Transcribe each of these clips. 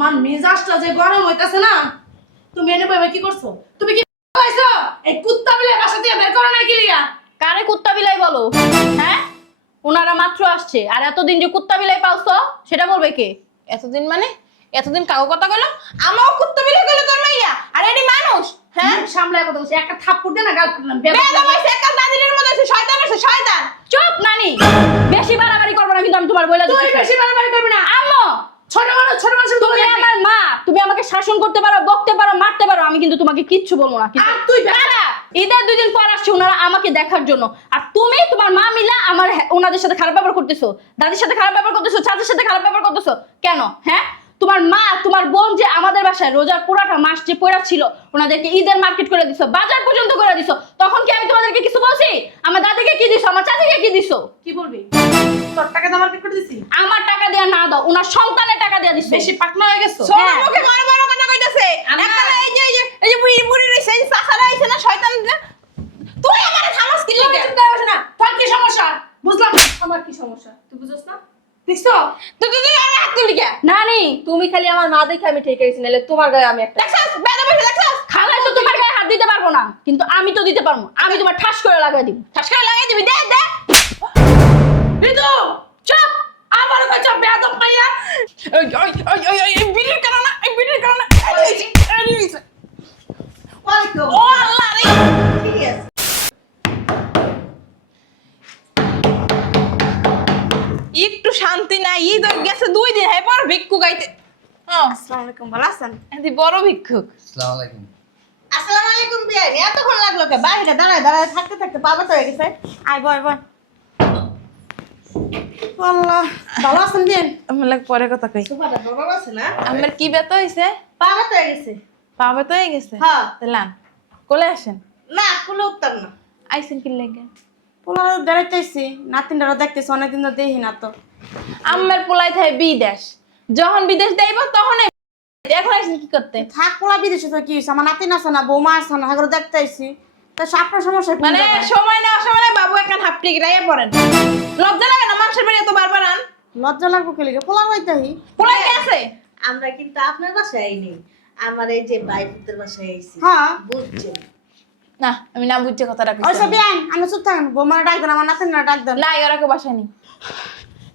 আমার মেজাজটা যে গরম হইতাছে না। তুমি এনে বইবে কি করছো? তুমি কি কইছো? এই কুত্তা বিলাই বাসা থেকে বের করো নাই কি লিগা? কারে কুত্তা বিলাই বলো? হ্যাঁ, ওনারা মাত্র আসছে, আর এতদিন যে কুত্তা বিলাই পালছো সেটা বলবে কে? এতদিন মানে এতদিন কাগো কথা কইলো আমাও কুত্তা বিলে কইলো তোর মাইয়া আর এডি মানুষ। হ্যাঁ, মুখ সামলায় কথা বলছি, একটা থাপ্পড় দে না গাল ফাটলাম। বেদম হইছে একটা দাদির মধ্যে আছে শয়তান আছে শয়তান। চুপ নানি, বেশি বাড়াবাড়ি করবে না কিন্তু আমি তোমার বইলা তুই দিচ্ছি। বেশি বাড়াবাড়ি করবি না। আম্মু, ছোট মানুষ তুমি আমার মা, তুমি আমাকে শাসন করতে পারো, বকতে পারো, মারতে পারো, আমি কিন্তু তোমাকে কিচ্ছু বলবো না। আর তুই কারা? ঈদের 2 দিন পর আসছে ওনারা আমাকে দেখার জন্য, আর তুমি তোমার মা মিলা আমার ওনাদের সাথে খারাপ ব্যবহার করতেছো, দাদির সাথে খারাপ ব্যবহার করতেছো, চাচার সাথে খারাপ ব্যবহার করতেছো কেন? হ্যাঁ, তোমার মা তোমার বোন যে আমাদের বাসায় রোজার পুরাটা মাস যে পড়া ছিল, ওনাদেরকে ঈদের মার্কেট করে দিছো, বাজার পর্যন্ত করে দিছো, তখন কি আমি তোমাদেরকে কিছু বলছি? আমার দাদিকে কি দিছো, আমার চাচিকে কি দিছো? কি বলবি? তোর টাকা দিয়ে মার্কেট করে দিছি। আমার টাকা দেয়া না দাও, ওনার সন্তানের টাকা দেয়া দিছো। বেশি পাকনা হয়ে গেছো। সোনা হ্যাঁ। মুখে বড় বড় কথা কইতাছে। একটা এই যে বুড়ি বুড়ি রইছে এই সাখারা আইছে না শয়তান না। তুই আমারে থামাস কি লাগা? চিন্তা করছ না। তোর কি সমস্যা? বুঝলাম না। আমার কি সমস্যা? তুই বুঝছ না? দেখছো? তুই আরে হাত তুলি কে? নানি, তুমি খালি আমার মা দেখে আমি ঠিক হয়েছি, নাহলে তোমার গায়ে আমি একটা দেখছস বেদম হইছে দেখছস? খালায় তো তোমার গায়ে হাত দিতে পারবো না, কিন্তু আমি তো দিতে পারবো। আমি তোমার ঠাস করে লাগাই দিব। ঠাস করে লাগাই দিবি দে দে। বিদু, চুপ। আবার কইছো বেয়াদব মাইয়া। এই বিড়ির কারণে এই বিড়ির কারণে ওয়ালাইকুম। ও আল্লাহ রে। ঠিক আছে। একটু শান্তি নাই ঈদ গেছে 2 দিন হয় পর ভিক্ষু গাইতে। হ্যাঁ আসসালামু আলাইকুম, ভালো আছেন? এদি বড় ভিক্ষুক। আসসালামু আলাইকুম। আসসালামু আলাইকুম বিয়াই। এতক্ষণ লাগলো কে? বাইরে দাঁড়ায় দাঁড়ায় থাকতে থাকতে পাগল হয়ে গেছে। আয় বয় বয়। আল্লাহ, ভালো আছেন দিন? আমার লাগ পরে কথা কই। সুপারটা বড় আছে না? আমার কি ব্যথা হইছে? পাগল হয়ে গেছে। পা ব্যথা হয়ে গেছে? হ্যাঁ। দিলাম কোলে আসেন। না, কুলে উঠতাম না। আইছেন কি লাগে? পোলা বেড়াইতেছি, নাতিনটারও দেখতেছি, অনেকদিন তো দেখি না তো। আমার পোলাই থাকে বিদেশ, যখন বিদেশ যাইব তখন এখন আইছেন কি করতে? থাক পোলা বিদেশে তো কি হয়েছে, আমার নাতিন আছে না, বৌমা আছে না, এগুলো দেখতেছি। তা আপনার সমস্যা কি? মানে সময় না সময় নাই বাবু একখান হাফটি গিরাইয়া পড়েন। লজ্জা লাগে না মানুষের বাড়ি এত বারবার আন? লজ্জা লাগবো কে লিগে? পোলা হইতাহি। পোলাই কে আছে? আমরা কিন্তু আপনার বাসায় আইনি, আমার এই যে বাইপুতের বাসায় আইছি। হ্যাঁ। বুঝছেন? না আমি না বুঝছি কথাটা ওই কইছি। সব বিয়ান, আমি চুপ থাকেন, বৌমার ডাক দেন, আমার নাতিনরা ডাক দেন। না এরা কেউ বাসায় নেই।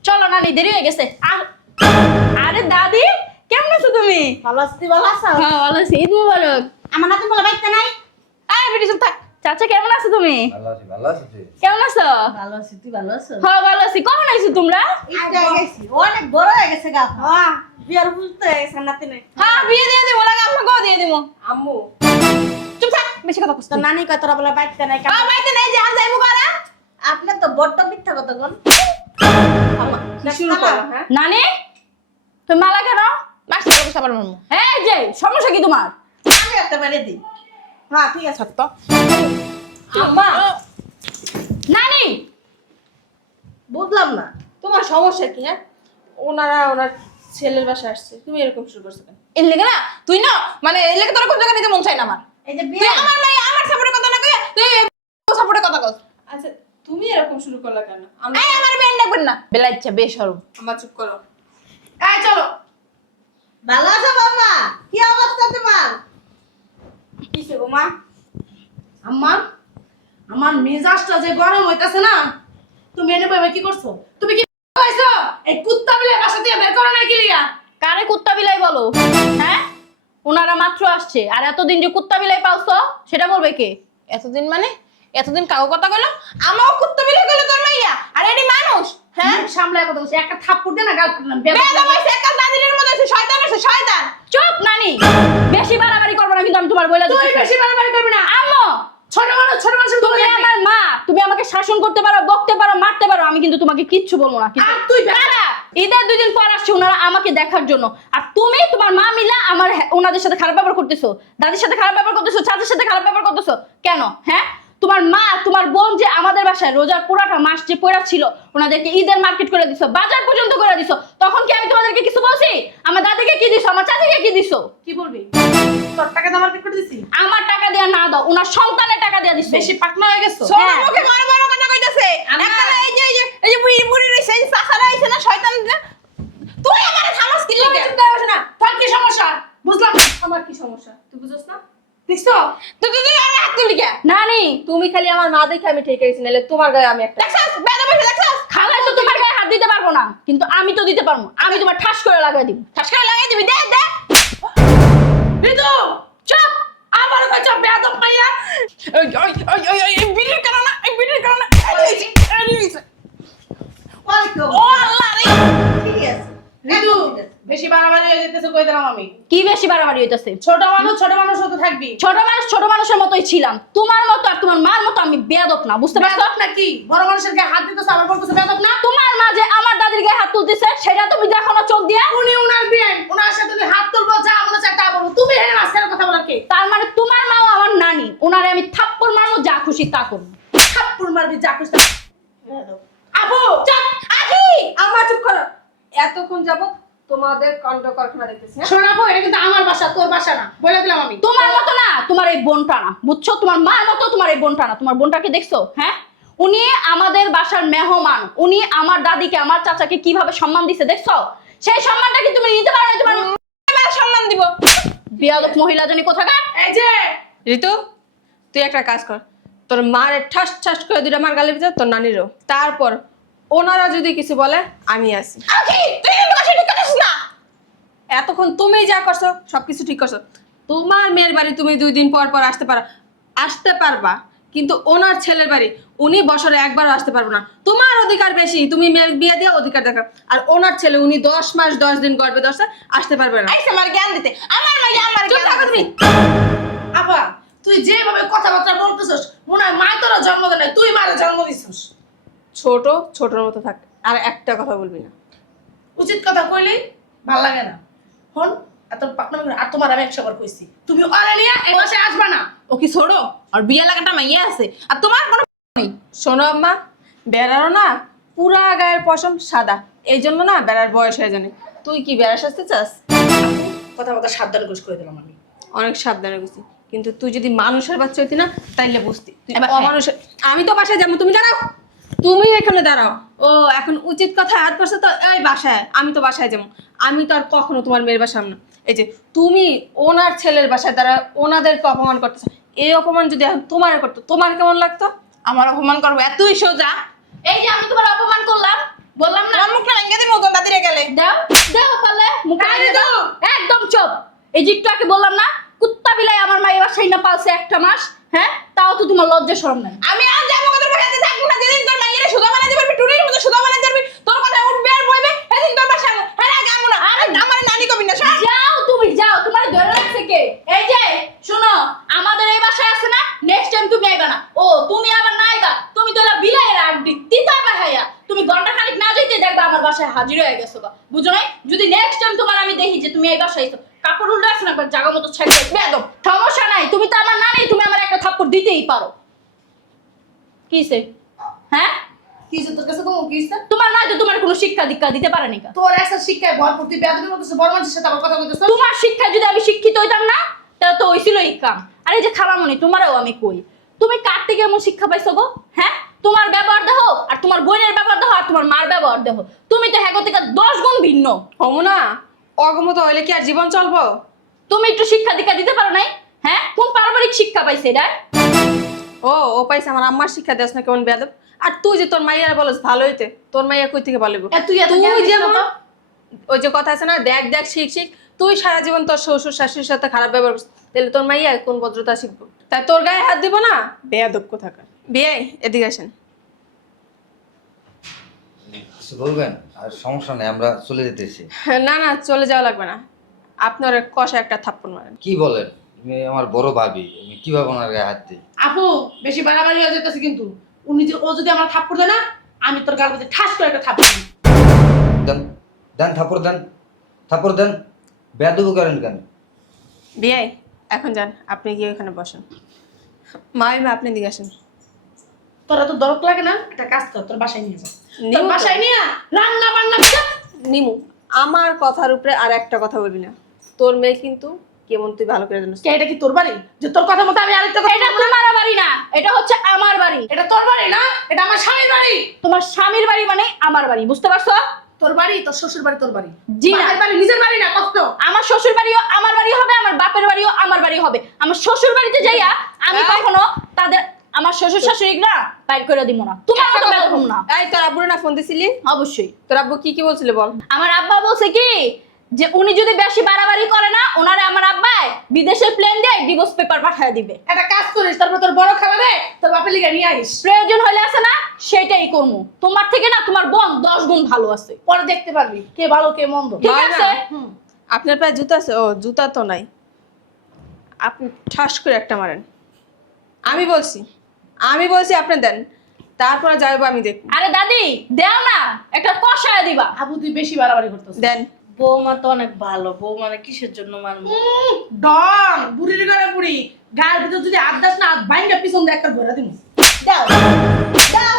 চলো নানি, দেরি হয়ে গেছে। আরে দাদি, কেমন আছো তুমি? ভালো আছি, তুই ভালো আছো? হ্যাঁ ভালো আছি। ঈদ মুবারক। আমার নাতিন বলে বাইতে নাই? আয় বেটি চুপ থাক। চাচা কেমন আছো তুমি? ভালো আছি তুই? কেমন আছো? ভালো আছি, তুই ভালো আছো? হ্যাঁ ভালো আছি। কখন আইছো তোমরা? ঈদে গেছি, অনেক বড় হয়ে গেছে গা। হ্যাঁ, বিয়ার বুঝতে গেছে নাতিনে। হ্যাঁ বিয়ে দিয়ে দিব লাগে আম্মা গো দিয়ে দিব। আম্মু, চুপ থাক বেশি কথা কইছ। তো নানি কয় তোরা বলে বাইতে নাই কেন? বাইতে নাই যে আর যাইবো কারা? আপনার তো বড্ড মিথ্যা কথা কোন। শুরু করো, হ্যাঁ? নানি, তুমি মালা কেন? মাসে কথা সবার মন। এই যে সমস্যা কি তোমার? আমি একটা মেরে দিই। হ্যাঁ, ঠিক আছে। সত্য। আম্মা, নানি, বুঝলাম না। তোমার সমস্যা কি? হ্যাঁ, ওনার ছেলের বাসা আসছে, তুমি এরকম শুরু করছো কেন? এর লেগে না তুই না মানে এর লেগে তোর কোন জায়গা নিতে মন চাই না আমার। এই যে তুই বিয়ে, আমার নাই আমার সাপোর্টের কথা না কইয়া তুই সাপোর্টের কথা কস। আচ্ছা, তুমি এরকম শুরু করলা কেন? আমরা আই আমার বেন ডাকবেন না বেলা ইচ্ছা বেশরম। আমার চুপ করো। এই চলো। ভালো আছো বাবা? কি অবস্থা তোমার? কিসে গো মা? আম্মা, আমার মেজাজটা যে গরম হইতাছে না। তুমি এনে বইবে কি করছো? তুমি কি কইছো? এই কুত্তা বিলাই বাসা থেকে বের করো নাই কি লিগা? কারে কুত্তা বিলাই বলো? হ্যাঁ, ওনারা মাত্র আসছে, আর এতদিন যে কুত্তা বিলাই পালছো সেটা বলবে কে? এতদিন মানে এতদিন কাগো কথা কইলো আমাও কুত্তা বিলে কইলো তোর মাইয়া আর এডি মানুষ। হ্যাঁ, মুখ সামলায় কথা বলছি, একটা থাপ্পড় দে না গাল ফাটলাম। বেদম হইছে একটা দাদির মধ্যে আছে শয়তান আছে শয়তান। চুপ নানি, বেশি বাড়াবাড়ি করবে না কিন্তু আমি তোমার বইলা তুই দিচ্ছি। বেশি বাড়াবাড়ি করবি না। আম্মু, ছোট মানুষ তুমি আমার মা, তুমি আমাকে শাসন করতে পারো, বকতে পারো, মারতে পারো, আমি কিন্তু তোমাকে কিচ্ছু বলবো না। কিন্তু আর তুই কারা? ঈদের 2 দিন পর আসছে ওনারা আমাকে দেখার জন্য, আর তুমি তোমার মা মিলা আমার ওনাদের সাথে খারাপ ব্যবহার করতেছো, দাদির সাথে খারাপ ব্যবহার করতেছো, চাচার সাথে খারাপ ব্যবহার করতেছো কেন? হ্যাঁ, তোমার মা তোমার বোন যে আমাদের বাসায় রোজার পুরাটা মাস যে পড়া ছিল, ওনাদেরকে ঈদের মার্কেট করে দিছো, বাজার পর্যন্ত করে দিছো, তখন কি আমি তোমাদেরকে কিছু বলছি? আমার দাদিকে কি দিছো, আমার চাচিকে কি দিছো? কি বলবি? তোর টাকা দিয়ে মার্কেট করে দিছি। আমার টাকা দেয়া না দাও, ওনার সন্তানের টাকা দেয়া দিছো। বেশি পাকনা হয়ে গেছো। সোনা হ্যাঁ। মুখে বড় বড় কথা কইতাছে। একটা এই যে বুড়ি বুড়ি রইছে এই সাখারা আইছে না শয়তান না। তুই আমারে থামাস কি লাগা? চিন্তা করছ না। তোর কি সমস্যা? সমস্যা তুই বুঝছ না? দেখছো তুই আমার হাত তুলি কে? নানি তুমি খালি আমার মা দেখে আমি ঠিক আছি, নাহলে তোমার গায়ে আমি একটা দেখছস বেদা বেশি দেখছস। খালাই তো তোমার গায়ে হাত দিতে পারবো না, কিন্তু আমি তো দিতে পারবো। আমি তোমার ঠাস করে লাগাই দিব। ঠাস করে লাগাই দিবি, দে দে। ঋতু চুপ আবার কইছ বেয়াদব মাইয়া এই বিড়ির কারণে এই বিড়ির কারণে ও আল্লাহ রে। ঠিক আছে ঋতু বেশি বাড়াবাড়ি হয়ে যেতেছে কই দিলাম আমি। কি বেশি বাড়াবাড়ি হইতাছে? ছোট মানুষ হতে থাকবি। ছোট মানুষের মতোই ছিলাম। তোমার মতো আর তোমার মার মতো আমি বেয়াদব না, বুঝতে পারছো? বেয়াদব নাকি? বড় মানুষের গায়ে হাত দিতেছ আবার বলতেছ বেয়াদব না? তোমার মা যে আমার দাদির গায়ে হাত তুলতেছে সেটা তুমি দেখো না চোখ দিয়ে? উনি উনার বিয়ান, উনার সাথে তুমি হাত তুলবো যা মনে চায় তা বলবো। তুমি এখানে মাঝখানে কথা বলার কে? তার মানে তোমার মাও আমার নানি, ওনারে আমি থাপ্পড় মারবো, যা খুশি তা করবো। থাপ্পড় মারবি যা খুশি। আপু চুপ আখি আমার চুপ করো। এতক্ষণ যাবত তোমাদের কাণ্ড কারখানা দেখতেছি হ্যাঁ? শোন আপু, এটা কিন্তু আমার বাসা, তোর বাসা না, বলে দিলাম আমি। তোমার মতো না, তোমার এই বোনটা না, বুঝছো? তোমার মার মতো তোমার এই বোনটা না। তোমার বোনটাকে দেখছো? হ্যাঁ, উনি আমাদের বাসার মেহমান। উনি আমার দাদিকে, আমার চাচাকে কিভাবে সম্মান দিছে দেখছো? সেই সম্মানটা কি তুমি নিতে পারো না? তোমার এবার সম্মান দিব। বিয়াদব মহিলা জানি কোথাকার। এই যে ঋতু তুই একটা কাজ কর, তোর মারে ঠাস ঠাস করে দুইটা মার গালের ভিতর, তোর নানিরও। তারপর ওনারা যদি কিছু বলে আমি আছি। আখি তুই কিন্তু কথা ঠিক করছিস না। এতক্ষণ তুমি যা করছো সবকিছু ঠিক করছো। তোমার মেয়ের বাড়ি তুমি 2 দিন পর পর আসতে পারবা, কিন্তু ওনার ছেলের বাড়ি উনি বছরে একবারও আসতে পারবে না। তোমার অধিকার বেশি, তুমি মেয়ের বিয়ে দিয়ে অধিকার দেখা। আর ওনার ছেলে উনি 10 মাস 10 দিন গর্ভে ধরছে, আসতে পারবে না। আইসা আমার জ্ঞান দিতে, আমার মাইয়া আমার চুপ থাকো তুমি। আপা তুই যেভাবে কথাবার্তা বলতেছস মনে হয় মা তোরা জন্ম দেয় নাই, তুই মারা জন্ম দিছস। ছোটর মতো থাক, আর একটা কথা বলবি না। উচিত কথা কইলি ভাল লাগে না। হন এত পাকনা আর তোমার আমি 100 বার কইছি তুমি ওরে নিয়ে এই মাসে আসবা না। ও কি ছোড়ো, আর বিয়ে লাগাটা মাইয়া আছে, আর তোমার কোনো নেই। শোনো আম্মা, বেড়ারও না পুরা গায়ের পশম সাদা, এই জন্য না বেড়ার বয়স হয়ে জানে। তুই কি বেড়া সাজতে চাস? কথাবার্তা সাবধানে গোস করে দিলাম আমি। অনেক সাবধানে বুঝছি, কিন্তু তুই যদি মানুষের বাচ্চা হইতি না তাইলে বুঝতি। তুই এবার অমানুষের। আমি তো বাসায় যাবো, তুমি দাঁড়াও, তুমি এখানে দাঁড়াও। ও এখন উচিত কথা হাত পাশে তো এই বাসায়, আমি তো বাসায় যাবো। আমি তো আর কখনো তোমার মেয়ের বাসায় না। এই যে তুমি ওনার ছেলের বাসায় দ্বারা ওনাদেরকে অপমান করতেছো, এই অপমান যদি এখন তোমার করতো তোমার কেমন লাগতো? আমার অপমান করবো এতই সোজা? এই যে আমি তোমার অপমান করলাম, বললাম না? আমার মুখটা ভেঙে দিবো তো দাদিরে গেলে। দাও দাও পারলে মুখে আরে লাগিয়ে দাও। দাও। একদম চুপ। এই যে একটু আগে বললাম না, কুত্তা বিলাই আমার মা এবার সেই না পালছে 1টা মাস। হ্যাঁ, তাও তো তোমার লজ্জা শরম নাই। আমি আর যাবো তোর বাসাতে থাকবো না। যেদিন তোর মাইয়ের সুদা বানাইতে পারবি, টুরির মতো সুদা বানাইতে পারবি, তোর কথা উঠবে আর বইবে, সেদিন তোর বাসা হ্যাঁ না যাবো না। আরে আমার নানি কবি না সর। যাও তুমি যাও, তোমার ধরে রাখছে কে? এই যে শোনো, আমাদের এই বাসায় আছে না, নেক্সট টাইম তুমি আইবা না। ও তুমি আবার না আইবা, তুমি তো এলা বিলাইয়ের আড্ডি তিতা বাহাইয়া। তুমি ঘন্টা খানিক না যাইতে দেখবা আমার বাসায় হাজির হয়ে গেছো গা, বুঝো নাই? যদি নেক্সট টাইম তোমার আমি দেখি যে তুমি এই বাসায় আইছো, কাপড় উল্টে আছে না একবার জায়গা মতো ছেড়ে বেদম। সমস্যা নাই, তুমি তো আমার নানি, তুমি আমার একটা থাপ্পড় দিতেই পারো। কিসে? হ্যাঁ, কি হইছে তোর কাছে? তো কি হইছে? তোমার নাই তো তোমার কোনো শিক্ষা দীক্ষা দিতে পারে নি। তোর একটা শিক্ষায় ভরপুর, তুই বেয়াদবি করতেছিস, বড় মানুষের সাথে আবার কথা কইতেছিস। তোমার শিক্ষা যদি আমি শিক্ষিত হইতাম না, তাহলে তো হইছিল এই কাম। আর এই যে খালামণি, তোমারও আমি কই, তুমি কার থেকে এমন শিক্ষা পাইছো গো? হ্যাঁ, তোমার ব্যবহার দেখো, আর তোমার বোনের ব্যবহার দেখো, আর তোমার মার ব্যবহার দেখো, তুমি তো হ্যাগো থেকে 10 গুণ ভিন্ন। হমু না, অগমত হইলে কি আর জীবন চলবো? তুমি একটু শিক্ষা দীক্ষা দিতে পারো নাই? হ্যাঁ, কোন পারম্পরিক শিক্ষা পাইছে এটা? ও পাইছে আমার আম্মার শিক্ষা দেস না কেমন বেয়াদব। আর তুই যে তোর মাইয়ার বলস ভালো হইতে, তোর মাইয়া কই থেকে ভালো হইব? তুই এত তুই জ্ঞান দিস না যেমন তো? ওই যে কথা আছে না, দেখ দেখ শিখ শিখ। তুই সারা জীবন তোর শ্বশুর শাশুড়ির সাথে খারাপ ব্যবহার করছিস, তাহলে তোর মাইয়া কোন ভদ্রতা শিখবো? তাই তোর গায়ে হাত দিব না, বেয়াদব কোথাকার। বিয়ে এদিকে আসেন। কিছু বলবেন? আর সমস্যা নেই, আমরা চলে যেতেছি। না না, চলে যাওয়া লাগবে না, আপনার কষা একটা থাপ্পড় মারেন। কি বলেন? তুমি আমার বড় ভাবি, আমি কিভাবে ওনার গায়ে হাত দিই? আপু বেশি বাড়াবাড়ি হয়ে যেতেছে কিন্তু। ও যদি আমার থাপ্পড় দেয় না, আমি তোর গাল মধ্যে ঠাস করে একটা থাপ্পড় দিই। দেন দেন, থাপড় দেন, থাপড় দেন। বেয়াদবি করেন কেন? বিয়ে এখন যান, আপনি গিয়ে ওখানে বসেন। মা আপনি দিকে আসেন। তোরা তো দরদ লাগে না, একটা কাজ কর, তোর বাসায় নিয়ে যা। তোর নিমু তো। বাসায় নিয়ে রান্না বান্না করে নিমু, আমার কথার উপরে আর একটা কথা বলবি না। তোর মেয়ে কিন্তু কেমন তুই ভালো করে জানিস। কে, এটা কি তোর বাড়ি যে তোর কথা মতো আমি আরেকটা কথা এটা বলবো না? তোমার বাড়ি না, এটা হচ্ছে আমার বাড়ি। এটা তোর বাড়ি না, এটা আমার স্বামীর বাড়ি। তোমার স্বামীর বাড়ি মানে আমার বাড়ি, বুঝতে পারছো? তোর বাড়ি, তোর শ্বশুর বাড়ি তোর বাড়ি। জি না। বাপের বাড়ি নিজের বাড়ি না, কষ্ট। আমার শ্বশুর বাড়িও আমার বাড়ি হবে, আমার বাপের বাড়িও বাড়ি হবে। আমার শ্বশুর বাড়িতে যাইয়া আমি কখনো তাদের আমার শ্বশুর শাশুড়িরা বাইর করে দিব না, তোমার মতো বের করব না। এই তোর আব্বুরে না ফোন দিছিলি? অবশ্যই। তোর আব্বু কি বলছিল বল? আমার আব্বা বলছে কি যে উনি যদি বেশি বাড়াবাড়ি করে না, ওনারে আমার আব্বাই বিদেশের প্লেন দিয়ে ডিভোর্স পেপার পাঠিয়ে দিবে। একটা কাজ করিস, তারপর তোর বড় খালা রে তোর বাপের লিগে নিয়ে আইস। প্রয়োজন হলে আছে না সেটাই করবো। তোমার থেকে না তোমার বোন 10 গুণ ভালো আছে। পরে দেখতে পারবি কে ভালো কে মন্দ। ঠিক হয় না? আছে? আপনার পায়ে জুতা আছে? ও জুতা তো নাই, আপনি ঠাস করে একটা মারেন। আমি বলছি আপনি দেন, তারপরে যাইবো আমি দেখ। আরে দাদি দেও না, একটা কষায় দিবা। আবু তুই বেশি বাড়াবাড়ি করতেছিস। দেন। বৌমা তো অনেক ভালো, বৌমা কিসের জন্য মানবো? ডন বুড়ির ঘরে বুড়ি, গায়ের ভিতর যদি আদাস না বাইঙ্গা পিছন দিয়ে একটা ঘোরা দিমু। দাও দাও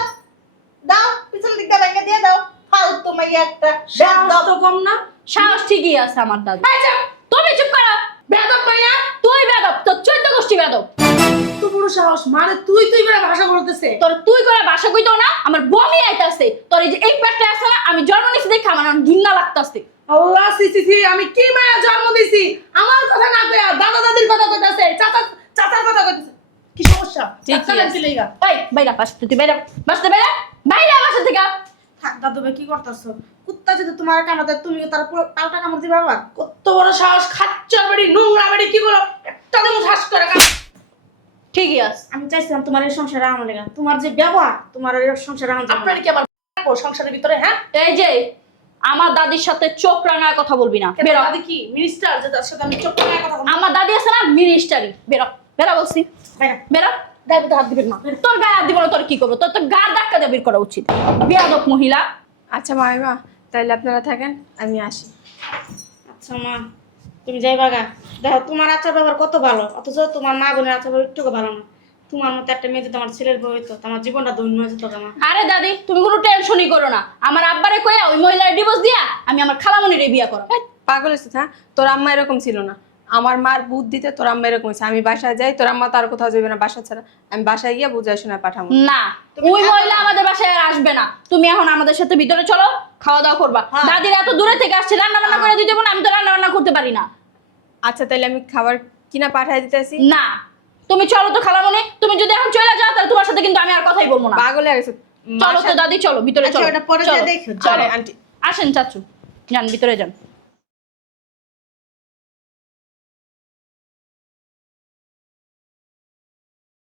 দাও, পিছন দিকটা ভেঙে দিয়ে দাও। ফালতু মাইয়া একটা। সাহস তো কম না। সাহস ঠিকই আছে আমার দাদি। এই যে তুমি চুপ করো। বেদব মাইয়া, তুই বেদব, তোর 14 গোষ্ঠী বেদব। এত বড় সাহস, মানে তুই করে ভাষা বলতেছে। তোর তুই করে বাসা কইতো না, আমার বমি আইতাছে। তোর এই যে এই পেটটা আছে না, আমি জন্ম নিছি দেখে আমার ঘৃণা লাগতাছে। আল্লাহ সি আমি কি মায়া জন্ম দিছি, আমার কথা না কইয়া দাদা দাদির কথা কইতাছে, চাচার কথা কইতাছে। কি সমস্যা? ঠিকই চাচা আছে। লাগছে লইগা। এই বাইরা বাসা থেকে বাইরা, বাসা বাইরা, বাইরা বাসা থেকে। থাক দাদু ভাই, কি করতেছো? কুত্তা যদি তোমার কামড় দেয়, তুমি তার পুরো পাল্টা কামড় দিবা আবার? কত বড় সাহস, খাচ্চর বাড়ি নোংরা বাড়ি, কি বলো একটা দিন শ্বাস করে কাম। ঠিকই আছে। আমি চাইছিলাম তোমার এই সংসারে আমার লেগে, তোমার যে ব্যবহার, তোমার এই সংসারে আমার যাবে না। আপনার কি আবার সংসারের ভিতরে? হ্যাঁ, এই যে আমার দাদির সাথে চোখ রাঙায় কথা বলবি না। বেরো। দাদি কি মিনিস্টার যে তার সাথে আমি চোখ রাঙায় কথা বলবো? আমার দাদি আছে না মিনিস্টারি। বেরো, বেরো বলছি। বাইরে, বেরো। গায়ে ভিতরে হাত দিবেন না। তোর গায়ে হাত দিব না, তোর কি করবো? তোর তো গা ধাক্কা দিয়ে বের করা উচিত, বেয়াদব মহিলা। আচ্ছা মাইমা, তাইলে আপনারা থাকেন, আমি আসি। আচ্ছা মা, তুমি যাইবা গা। দেখো তোমার আচার ব্যবহার কত ভালো, অথচ তোমার মা বোনের আচার ব্যবহার একটু ভালো না। তোমার মতো একটা মেয়ে যদি আমার ছেলের বউ হইতো, আমার জীবনটা ধন্য হয়ে যেত মা। আরে দাদি তুমি কোনো টেনশনই করো না, আমার আব্বারে কইয়া ওই মহিলার ডিভোর্স দিয়া আমি আমার খালামণিরে বিয়া করব। এই, পাগল হয়েছিস? হ্যাঁ, তোর আম্মা এরকম ছিল না। আমার মার বুদ্ধিতে তোর আম্মা এরকম হয়েছে। আমি বাসায় যাই, তোর আম্মা তার কোথাও যাবে না বাসা ছাড়া। আমি বাসায় গিয়ে বুঝাই শোনা পাঠাবো। না, ওই মহিলা আমাদের বাসায় আর আসবে না। তুমি এখন আমাদের সাথে ভিতরে চলো, খাওয়া দাওয়া করবা। দাদির এত দূরে থেকে আসছে, রান্না বান্না করে দিতে না, আমি তো রান্না বান্না করতে পারি না। আচ্ছা তাইলে আমি খাবার কিনা পাঠাই দিতেছি। না, তুমি চলো তো খালামণি, তুমি যদি এখন চলে যাও তাহলে তোমার সাথে কিন্তু আমি আর কথাই বলবো না। পাগল হয়ে গেছে। চলো তো দাদি, চলো ভিতরে আচ্ছা, চলো। ওটা পরে চলো। গিয়ে দেখো। চলো আরে আন্টি, আসেন চাচু, যান ভিতরে যান।